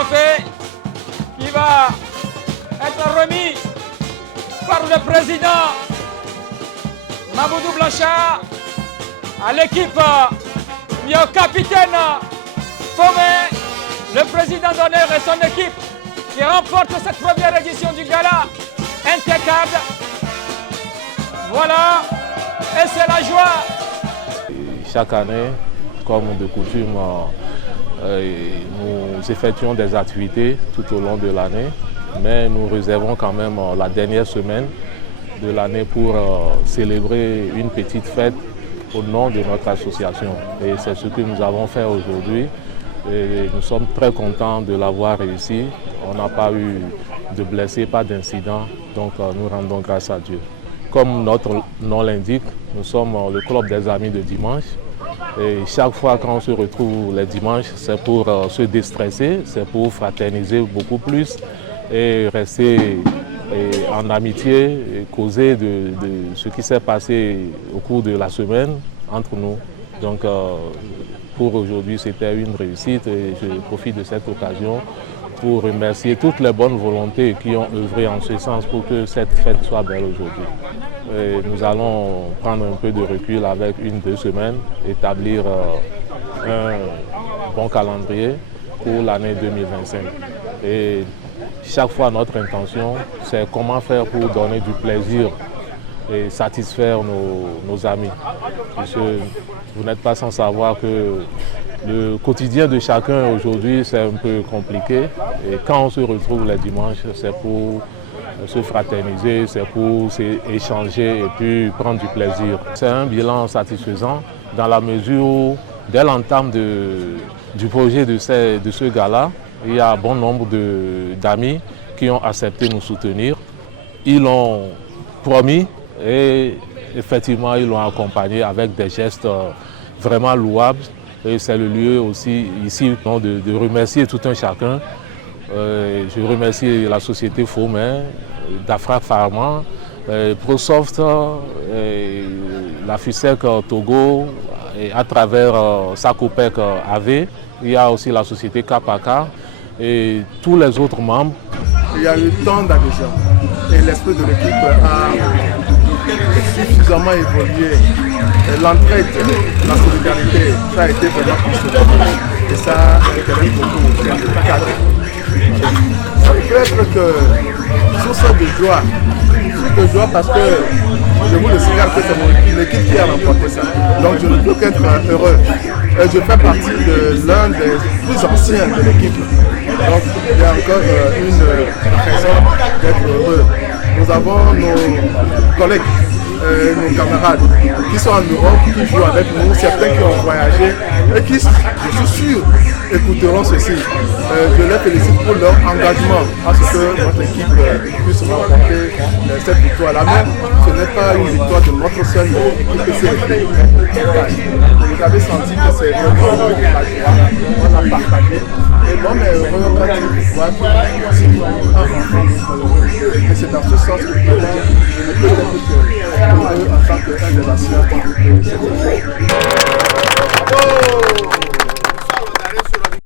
trophée qui va être remis par le président Mamoudou Blanchard à l'équipe et au capitaine Fomé, le président d'honneur et son équipe qui remporte cette première édition du gala impeccable. Voilà, et c'est la joie. Chaque année, comme de coutume, nous effectuons des activités tout au long de l'année, mais nous réservons quand même la dernière semaine de l'année pour célébrer une petite fête au nom de notre association. Et c'est ce que nous avons fait aujourd'hui. Et nous sommes très contents de l'avoir réussi. On n'a pas eu de blessés, pas d'incidents, donc nous rendons grâce à Dieu. Comme notre nom l'indique, nous sommes le club des amis de dimanche. Et chaque fois qu'on se retrouve les dimanches, c'est pour se déstresser, c'est pour fraterniser beaucoup plus et rester en amitié et causer de ce qui s'est passé au cours de la semaine entre nous. Donc pour aujourd'hui, c'était une réussite et je profite de cette occasion pour remercier toutes les bonnes volontés qui ont œuvré en ce sens pour que cette fête soit belle aujourd'hui. Nous allons prendre un peu de recul avec 1-2 semaines, établir un bon calendrier pour l'année 2025. Et chaque fois, notre intention, c'est comment faire pour donner du plaisir et satisfaire nos amis. Parce que vous n'êtes pas sans savoir que le quotidien de chacun aujourd'hui, c'est un peu compliqué. Et quand on se retrouve les dimanches, c'est pour se fraterniser, c'est pour échanger et puis prendre du plaisir. C'est un bilan satisfaisant dans la mesure où, dès l'entame du projet de ce gala, il y a un bon nombre d'amis qui ont accepté de nous soutenir. Ils l'ont promis et effectivement, ils l'ont accompagné avec des gestes vraiment louables. Et c'est le lieu aussi ici de remercier tout un chacun. Je remercie la société Fomé, Dafra Pharma, ProSoft, la FUSEC Togo, et à travers Sakopec AV. Il y a aussi la société KPK et tous les autres membres. Il y a eu tant d'adhésions et l'esprit de l'équipe a suffisamment évolué. L'entraide, la solidarité, ça a été vraiment plus. Et ça intéresse beaucoup le cadre. Ça peut être que source de joie parce que je vous le signale que c'est mon équipe qui a remporté ça. Donc je ne peux qu'être heureux. Et je fais partie de l'un des plus anciens de l'équipe. Donc il y a encore une raison d'être heureux. Nous avons nos collègues, nos camarades qui sont en Europe, qui jouent avec nous, certains qui ont voyagé et qui, je suis sûr, écouteront ceci. Je les félicite pour leur engagement à ce que notre équipe puisse remporter cette victoire-là. Mais ce n'est pas une victoire de notre seule équipe, c'est l'équipe. Vous avez senti que c'est vraiment la joie, on a partagé. Et l'homme est heureux quand il voit qu'il y a un enfant heureux. Et c'est dans ce sens que je ne peux être heureux en tant qu'un des anciens de cette équipe.